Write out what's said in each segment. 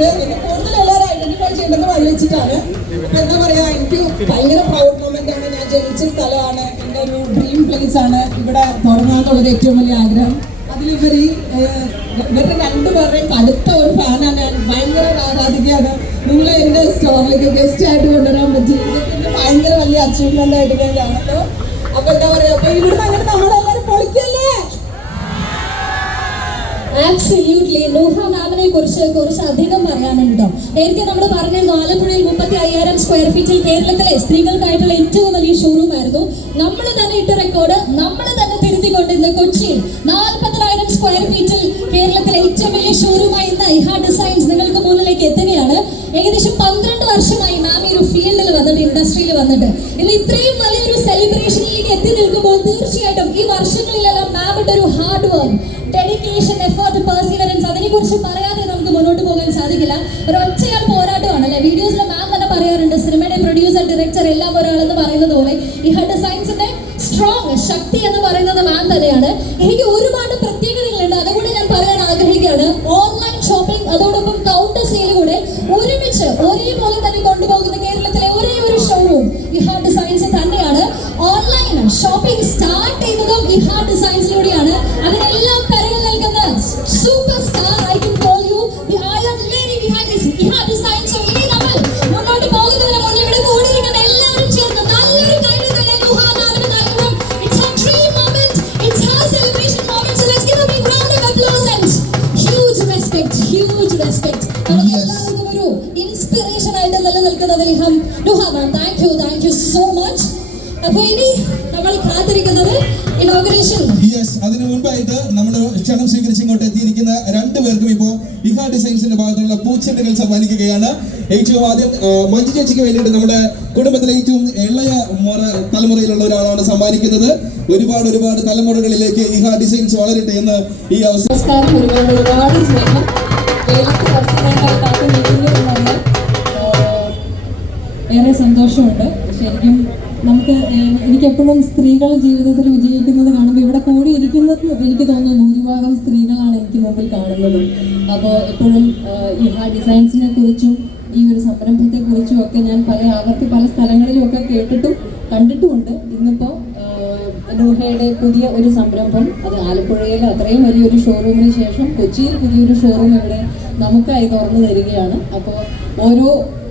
ചെയ്യുന്നത് എന്നെ കൂടുതൽ എല്ലാവരും ഐഡന്റിഫൈ ചെയ്യേണ്ടത് വഴി വെച്ചിട്ടാണ്. അപ്പൊ എന്താ പറയാ എനിക്ക് ഭയങ്കര പ്രൗഡ് മൊമെന്റ് ആണ്. ഞാൻ ജനിച്ച സ്ഥലമാണ്. എന്റെ ഒരു ഡ്രീം പ്ലേസ് ആണ്. ഇവിടെ തുടങ്ങാന്നുള്ളത് ഏറ്റവും വലിയ ആഗ്രഹം. അതിലുപരി ഇവരുടെ രണ്ടുപേരുടെയും കടുത്ത ഒരു ഫാനാണ് ഞാൻ ഭയങ്കര ഒരു ആരാധികയാണ്. നിങ്ങളെ എന്റെ സ്റ്റോറിലേക്ക് ഗസ്റ്റ് ആയിട്ട് കൊണ്ടുവരാൻ പറ്റി. ഇതൊക്കെ ഭയങ്കര വലിയ അച്ചീവ്മെന്റ് ആയിട്ട് ഞാൻ കാണുന്നു. അപ്പൊ എന്താ പറയാ അപ്പൊ ഇവിടുന്ന് അങ്ങനെ നമ്മളെല്ലാവരും പൊളിക്കല്ലേ? ആബ്സല്യൂട്ട്ലി മാമിനെ കുറിച്ച് കുറച്ച് അധികം പറയാനുണ്ട്. കേട്ടോ നേരത്തെ നമ്മൾ പറഞ്ഞിരുന്നു ആലപ്പുഴയിൽ മുപ്പത്തി അയ്യായിരം സ്ക്വയർ ഫീറ്റിൽ കേരളത്തിലെ സ്ത്രീകൾക്കായിട്ടുള്ള ഏറ്റവും വലിയ ഷോറൂം ആയിരുന്നു. നമ്മൾ തന്നെ ഇട്ട റെക്കോർഡ് നമ്മൾ തന്നെ തിരുത്തിക്കൊണ്ട് ഇന്ന് കൊച്ചിയിൽ നാൽപ്പതിനായിരം സ്ക്വയർ ഫീറ്റിൽ കേരളത്തിലെ ഏറ്റവും വലിയ ഷോറൂമായി ഇന്ന് ഇഹ ഡിസൈൻസ് നിങ്ങൾക്ക് മുന്നിലേക്ക് എത്തുകയാണ്. ഏകദേശം പന്ത്രണ്ട് വർഷമായി മാം ഈ ഒരു ഫീൽഡിൽ വന്നിട്ട് ഇൻഡസ്ട്രിയിൽ വന്നിട്ട്. ഇന്ന് ഇത്രയും വലിയൊരു സെലിബ്രേഷനിലേക്ക് എത്തി നിൽക്കുമ്പോൾ തീർച്ചയായിട്ടും ഈ വർഷങ്ങളിലെല്ലാം മാമിന്റെ ഒരു hard work dedication effort perseverance അതിനെക്കുറിച്ച് പറയാതെ പോകാൻ സാധിക്കില്ല ഒരു ഒറ്റയാൾ പോരാട്ടമാണ് അല്ലെ വീഡിയോസിൽ മാം തന്നെ പറയാറുണ്ട് സിനിമയുടെ പ്രൊഡ്യൂസർ ഡയറക്ടർ എല്ലാം ഒരാളെന്ന് പറയുന്നത് പോലെ ഈ ഹഡ് സയൻസിന്റെ സ്ട്രോങ് ശക്തി എന്ന് പറയുന്നത് മാം തന്നെയാണ്. എനിക്ക് ഒരുപാട് പ്രത്യേകതകളുണ്ട്. അതുകൂടി ഞാൻ പറയാൻ ആഗ്രഹിക്കുകയാണ്. ഓൺലൈൻ ഷോപ്പിംഗ് അതോടൊപ്പം കൗണ്ടർ സെയിൽ കൂടെ ഒരുമിച്ച് ഒരേപോലെ തന്നെ കൊണ്ടുപോകുന്ന thank you thank you so much അപ്പൊ ഇനി നമ്മൾ കാത്തിരിക്കുന്നത് ഇനോഗ്രേഷൻ യെസ് അതിനു മുൻപായിട്ട് നമ്മുടെ ക്ഷണം സ്വീകരിച്ച് ഇങ്ങോട്ട് എത്തിയിരിക്കുന്ന രണ്ടു പേർക്കും ഇപ്പോ ഇഹ ഡിസൈൻസിന്റെ ഭാഗത്തുള്ള പൂച്ചെണ്ടുകൾ സമ്മാനിക്കുകയാണ്. ഏറ്റവും ആദ്യം മഞ്ജു ചേച്ചിക്ക് വേണ്ടിയിട്ട് നമ്മുടെ കുടുംബത്തിലെ ഏറ്റവും ഇളയ മുറ തലമുറയിലുള്ള ഒരാളാണ് സമ്മാനിക്കുന്നത്. ഒരുപാട് ഒരുപാട് തലമുറകളിലേക്ക് ഇഹാ ഡിസൈൻസ് വളരട്ടെ എന്ന് ഈ അവസരം ഒരുപാട് ഒരുപാട് സ്നേഹം. ഏറെ സന്തോഷമുണ്ട്. ശരിക്കും നമുക്ക് എനിക്ക് എനിക്കെപ്പോഴും സ്ത്രീകൾ ജീവിതത്തിൽ വിജയിക്കുന്നത് കാണുമ്പോൾ ഇവിടെ കൂടി ഇരിക്കുന്നത് എനിക്ക് തോന്നുന്നു ഭൂരിഭാഗം സ്ത്രീകളാണ് എനിക്ക് മുമ്പിൽ കാണുന്നത്. അപ്പോൾ എപ്പോഴും ഈ ഹാ ഡിസൈൻസിനെ കുറിച്ചും ഈ ഒരു സംരംഭത്തെ കുറിച്ചും ഒക്കെ ഞാൻ പല ആവർത്തി പല സ്ഥലങ്ങളിലും ഒക്കെ കേട്ടിട്ടും കണ്ടിട്ടുമുണ്ട്. ഇന്നിപ്പോൾ ലൂഹയുടെ പുതിയ ഒരു സംരംഭം അത് ആലപ്പുഴയിൽ അത്രയും വലിയൊരു ഷോറൂമിന് ശേഷം കൊച്ചിയിൽ പുതിയൊരു ഷോറൂം ഇവിടെ നമുക്കായി തുറന്നു തരികയാണ്. അപ്പോൾ ഓരോ ആ,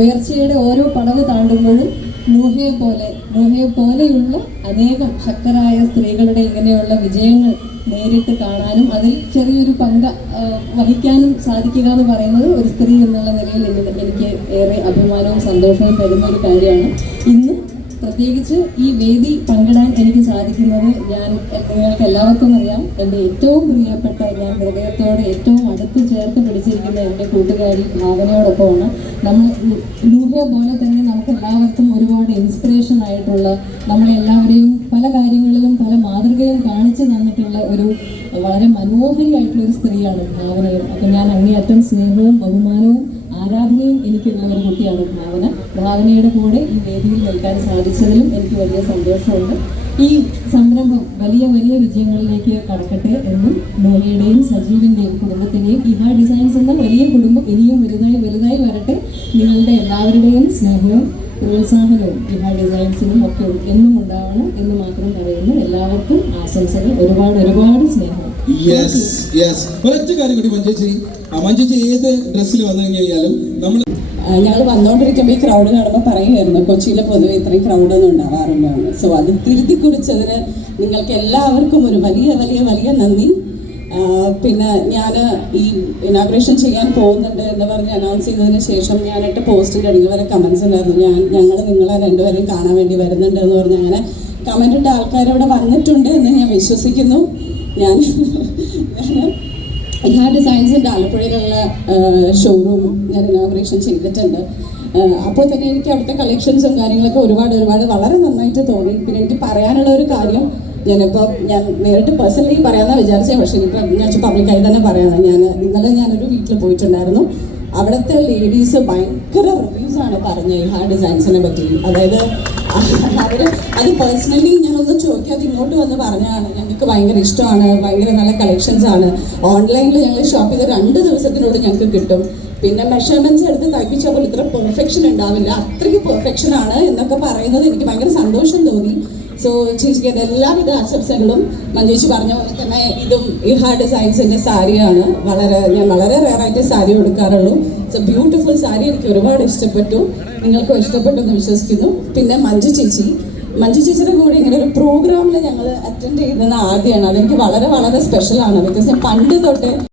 ഉയർച്ചയുടെ ഓരോ പടവ് താണ്ടുമ്പോഴും നൂഹയെ പോലെ നൂഹയെ പോലെയുള്ള അനേകം ശക്തരായ സ്ത്രീകളുടെ ഇങ്ങനെയുള്ള വിജയങ്ങൾ നേരിട്ട് കാണാനും അതിൽ ചെറിയൊരു പങ്ക് വഹിക്കാനും സാധിക്കുക എന്ന് പറയുന്നത് ഒരു സ്ത്രീ എന്നുള്ള നിലയിൽ എനിക്ക് ഏറെ അഭിമാനവും സന്തോഷവും തരുന്ന ഒരു കാര്യമാണ്. ഇന്ന് പ്രത്യേകിച്ച് ഈ വേദി പങ്കിടാൻ എനിക്ക് സാധിക്കുന്നത് ഞാൻ നിങ്ങൾക്ക് എല്ലാവർക്കും അറിയാം. എന്റെ ഏറ്റവും പ്രിയപ്പെട്ട ഞാൻ ഹൃദയത്തോട് ഏറ്റവും അടുത്ത് ചേർത്ത് പിടിച്ചിരിക്കുന്ന എന്റെ കൂട്ടുകാരി ഭാവനയോടൊപ്പമാണ്. നമ്മൾ ലൂഹ പോലെ തന്നെ നമുക്ക് എല്ലാവർക്കും ഒരുപാട് ഇൻസ്പിറേഷൻ ആയിട്ടുള്ള നമ്മളെല്ലാവരെയും പല കാര്യങ്ങളിലും പല മാതൃകയും കാണിച്ചു തന്നിട്ടുള്ള ഒരു വളരെ മനോഹരിയായിട്ടുള്ള ഒരു സ്ത്രീയാണ് ഭാവനയും. അപ്പം ഞാൻ അങ്ങേയറ്റം സ്നേഹവും ബഹുമാനവും ആരാധനയും എനിക്കുള്ള ഒരു കുട്ടിയാണ് ഭാവന. ഭാവനയുടെ കൂടെ ഈ വേദിയിൽ നിൽക്കാൻ സാധിച്ചതിലും എനിക്ക് വലിയ സന്തോഷമുണ്ട്. ഈ സംരംഭം വലിയ വലിയ വിജയങ്ങളിലേക്ക് കടക്കട്ടെ എന്നും ലോഹയുടെയും സജീവിന്റെയും കുടുംബത്തിന്റെയും ഇഹ ഡിസൈൻസ് എന്ന വലിയ കുടുംബം ഇനിയും വലുതായി വലുതായി വരട്ടെ നിങ്ങളുടെ എല്ലാവരുടെയും സ്നേഹവും പ്രോത്സാഹനവും ഇഹ ഡിസൈൻസിനും ഒക്കെ എന്നും ഉണ്ടാവണം എന്ന് മാത്രം പറയുന്നു. എല്ലാവർക്കും ആശംസകൾ. ഒരുപാട് ഒരുപാട് സ്നേഹം. യെസ് യെസ് ഒരൊറ്റ കാര്യം കൂടി ഏത് ഡ്രസ്സിൽ വന്നു കഴിഞ്ഞാലും നമ്മൾ ഞങ്ങൾ വന്നുകൊണ്ടിരിക്കുമ്പോൾ ഈ ക്രൗഡ് കാണുമ്പോൾ പറയുമായിരുന്നു കൊച്ചിയിൽ പൊതുവെ ഇത്രയും ക്രൗഡൊന്നും ഉണ്ടാവാറില്ല സോ അത് തിരുത്തി കുറിച്ചതിന് നിങ്ങൾക്ക് എല്ലാവർക്കും ഒരു വലിയ വലിയ വലിയ നന്ദി. പിന്നെ ഞാൻ ഈ ഇനാഗ്രേഷൻ ചെയ്യാൻ പോകുന്നുണ്ട് എന്ന് പറഞ്ഞ് അനൗൺസ് ചെയ്തതിന് ശേഷം ഞാനിട്ട് പോസ്റ്റിന്റെ അടിയിൽ വരെ കമൻസ് ഉണ്ടായിരുന്നു. ഞാൻ ഞങ്ങൾ നിങ്ങളെ രണ്ടുപേരെയും കാണാൻ വേണ്ടി വരുന്നുണ്ട് എന്ന് പറഞ്ഞ് അങ്ങനെ കമന്റ് ഇട്ട ആൾക്കാർ ഇവിടെ വന്നിട്ടുണ്ട് എന്ന് ഞാൻ വിശ്വസിക്കുന്നു. ഞാൻ ഞാൻ ഡിസൈൻസിന്റെ ആലപ്പുഴയിലുള്ള ഷോറൂം ഞാൻ ഇനോഗ്രേഷൻ ചെയ്തിട്ടുണ്ട്. അപ്പോൾ തന്നെ എനിക്ക് അവിടുത്തെ കളക്ഷൻസും കാര്യങ്ങളൊക്കെ ഒരുപാട് ഒരുപാട് വളരെ നന്നായിട്ട് തോന്നി. പിന്നെ എനിക്ക് പറയാനുള്ള ഒരു കാര്യം ഞാനിപ്പോൾ ഞാൻ നേരിട്ട് പേഴ്സണലി പറയാമെന്ന് വിചാരിച്ചേ പക്ഷെ ഇപ്പം ഞാൻ പബ്ലിക്കായി തന്നെ പറയാം. ഞാൻ ഇന്നലെ ഞാനൊരു വീട്ടിൽ പോയിട്ടുണ്ടായിരുന്നു. അവിടുത്തെ ലേഡീസ് ഭയങ്കര റിവ്യൂസ് ആണ് പറഞ്ഞത് ഹാർ ഡിസൈൻസിനെ പറ്റി. അതായത് അവർ അത് പേഴ്സണലി ഞാനൊന്ന് ചോദിക്കാതെ ഇങ്ങോട്ട് വന്ന് പറഞ്ഞതാണ്. ഞങ്ങൾക്ക് ഭയങ്കര ഇഷ്ടമാണ് ഭയങ്കര നല്ല കളക്ഷൻസ് ആണ്. ഓൺലൈനിൽ ഞങ്ങൾ ഷോപ്പ് ചെയ്ത് രണ്ട് ദിവസത്തിനോട് ഞങ്ങൾക്ക് കിട്ടും. പിന്നെ മെഷർമെന്റ്സ് എടുത്ത് തയ്പ്പിച്ച പോലെ ഇത്ര പെർഫെക്ഷൻ ഉണ്ടാവില്ല. അത്രയ്ക്ക് പെർഫെക്ഷൻ ആണ് എന്നൊക്കെ പറയുന്നത് എനിക്ക് ഭയങ്കര സന്തോഷം തോന്നി. സോ ചേച്ചിക്ക് എന്റെ എല്ലാവിധ ആശംസകളും മഞ്ജേഷി പറഞ്ഞ. പോലെ തന്നെ ഇതും ഇഹ ഡിസൈൻസിന്റെ സാരിയാണ്. വളരെ ഞാൻ വളരെ റെയറായിട്ട് സാരി കൊടുക്കാറുള്ളൂ ഇറ്റ്സ് എ ബ്യൂട്ടിഫുൾ സാരി. എനിക്ക് ഒരുപാട് ഇഷ്ടപ്പെട്ടു. നിങ്ങൾക്കും ഇഷ്ടപ്പെട്ടു എന്ന് വിശ്വസിക്കുന്നു. പിന്നെ മഞ്ജു ചേച്ചി. മഞ്ജു ചേച്ചിയുടെ കൂടെ ഇങ്ങനെ ഒരു പ്രോഗ്രാമിൽ ഞങ്ങൾ അറ്റൻഡ് ചെയ്യുന്നത് ആദ്യമാണ്. അതെനിക്ക് വളരെ വളരെ സ്പെഷ്യലാണ് ബിക്കോസ് ഞാൻ പണ്ട് തൊട്ടേ